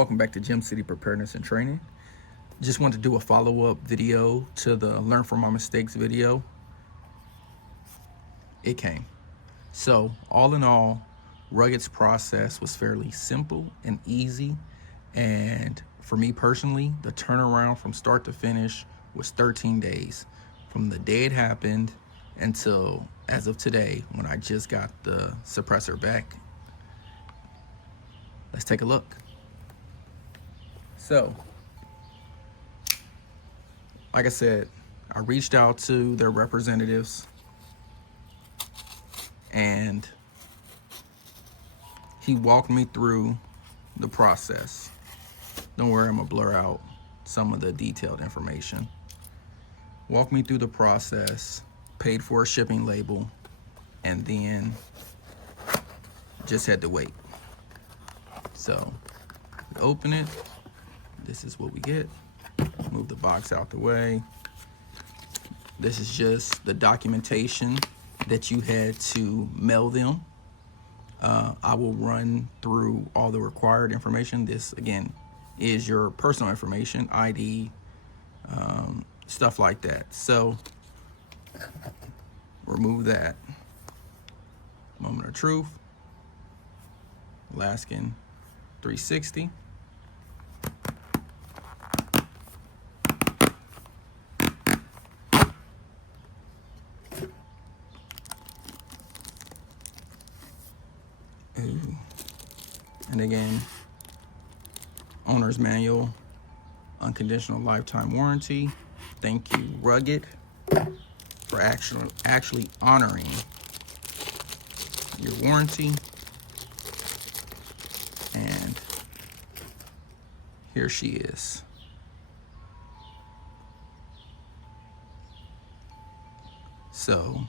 Welcome back to Gym City Preparedness and Training. Just want to do a follow-up video to the Learn from My Mistakes video. It came. So all in all, Rugged's process was fairly simple and easy. And for me personally, the turnaround from start to finish was 13 days. From the day it happened until as of today, when I just got the suppressor back. Let's take a look. So, like I said, I reached out to their representatives and he walked me through the process. Don't worry, I'm gonna blur out some of the detailed information. Walked me through the process, paid for a shipping label, and then just had to wait. So, we open it. This is what we get. Move the box out the way. This is just the documentation that you had to mail them. I will run through all the required information. This, again, is your personal information, ID, stuff like that. So, remove that. Moment of truth. Alaskan 360. And again, owner's manual, unconditional lifetime warranty. Thank you, Rugged, for actually honoring your warranty. And here she is. So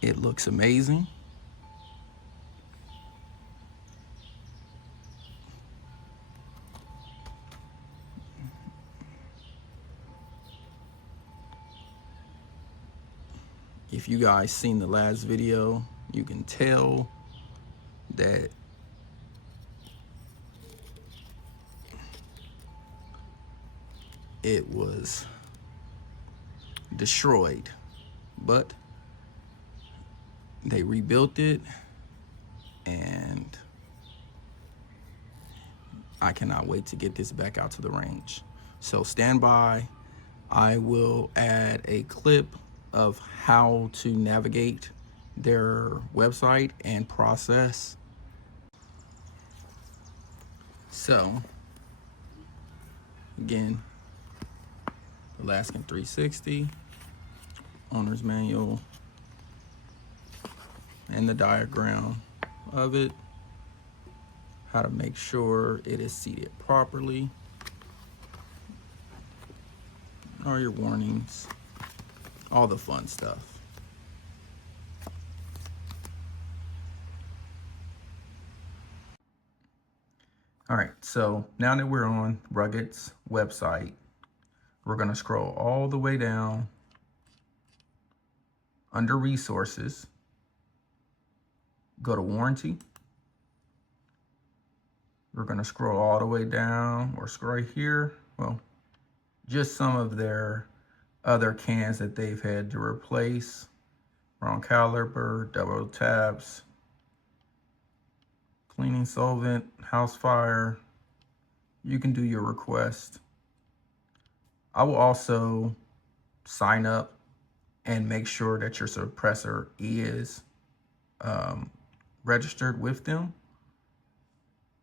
it looks amazing. If you guys seen the last video, you can tell that it was destroyed, but they rebuilt it, and I cannot wait to get this back out to the range. So stand by. I will add a clip of how to navigate their website and process. So, again, Alaskan 360, owner's manual, and the diagram of it, how to make sure it is seated properly, all your warnings, all the fun stuff. All right, so now that we're on Rugged's website, we're gonna scroll all the way down under resources, go to warranty. We're gonna scroll all the way down, or scroll right here. Well, just some of their other cans that they've had to replace. Wrong caliber, double tabs, cleaning solvent, house fire. You can do your request. I will also sign up and make sure that your suppressor is registered with them,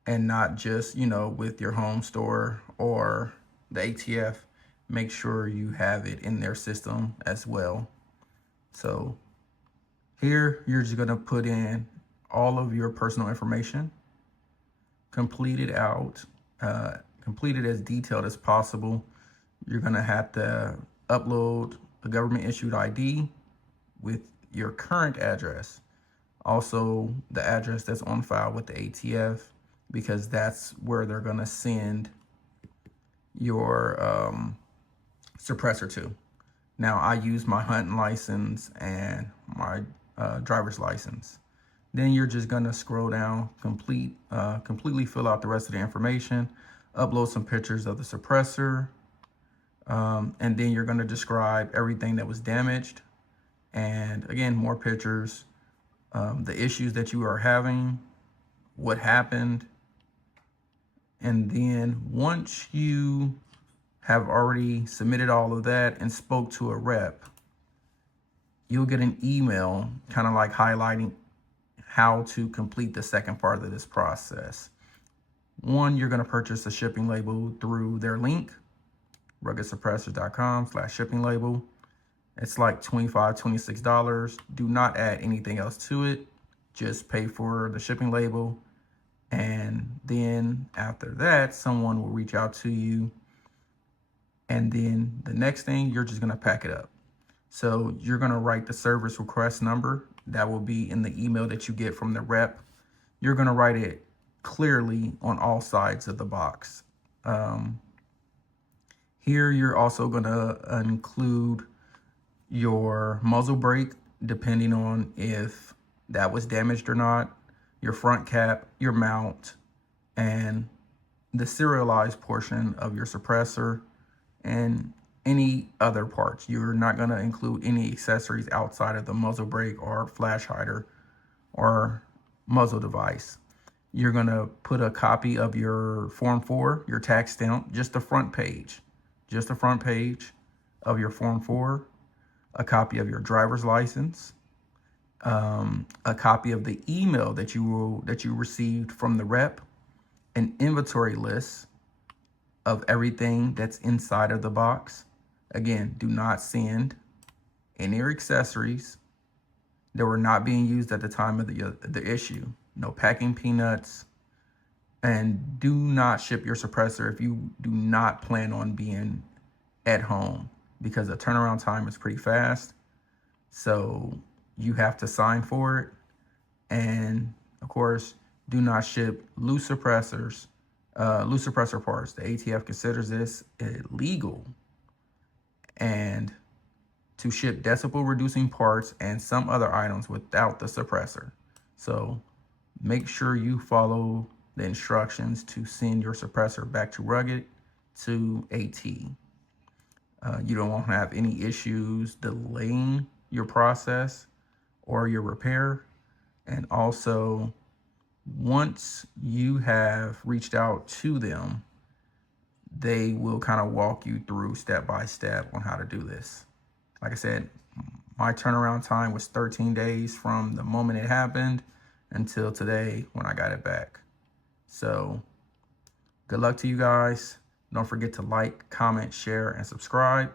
and not just, with your home store or the ATF. Make sure you have it in their system as well. So here, you're just gonna put in all of your personal information, complete it out, complete it as detailed as possible. You're gonna have to upload the government issued ID with your current address. Also, the address that's on file with the ATF, because that's where they're gonna send your suppressor to. Now, I use my hunting license and my driver's license. Then you're just gonna scroll down, completely fill out the rest of the information, upload some pictures of the suppressor, and then you're gonna describe everything that was damaged. And again, more pictures, the issues that you are having, what happened. And then once you have already submitted all of that and spoke to a rep, you'll get an email kind of like highlighting how to complete the second part of this process. One, you're going to purchase a shipping label through their link, ruggedSuppressors.com/shipping label. It's like $25, $26. Do not add anything else to it. Just pay for the shipping label. And then after that, someone will reach out to you. And then the next thing, you're just going to pack it up. So you're going to write the service request number. That will be in the email that you get from the rep. You're going to write it clearly on all sides of the box. Here, you're also going to include your muzzle brake, depending on if that was damaged or not, your front cap, your mount, and the serialized portion of your suppressor, and any other parts. You're not going to include any accessories outside of the muzzle brake or flash hider or muzzle device. You're going to put a copy of your Form 4, your tax stamp, just the front page of your Form 4, a copy of your driver's license, a copy of the email that you received from the rep, an inventory list of everything that's inside of the box. Again, do not send any accessories that were not being used at the time of the issue. No packing peanuts. And do not ship your suppressor if you do not plan on being at home, because the turnaround time is pretty fast. So you have to sign for it. And of course, do not ship loose suppressor parts. The ATF considers this illegal. And to ship decibel reducing parts and some other items without the suppressor. So make sure you follow the instructions to send your suppressor back to Rugged to AT. You don't want to have any issues delaying your process or your repair. And also, once you have reached out to them, they will kind of walk you through step by step on how to do this. Like I said, my turnaround time was 13 days from the moment it happened until today when I got it back. So good luck to you guys. Don't forget to like, comment, share, and subscribe.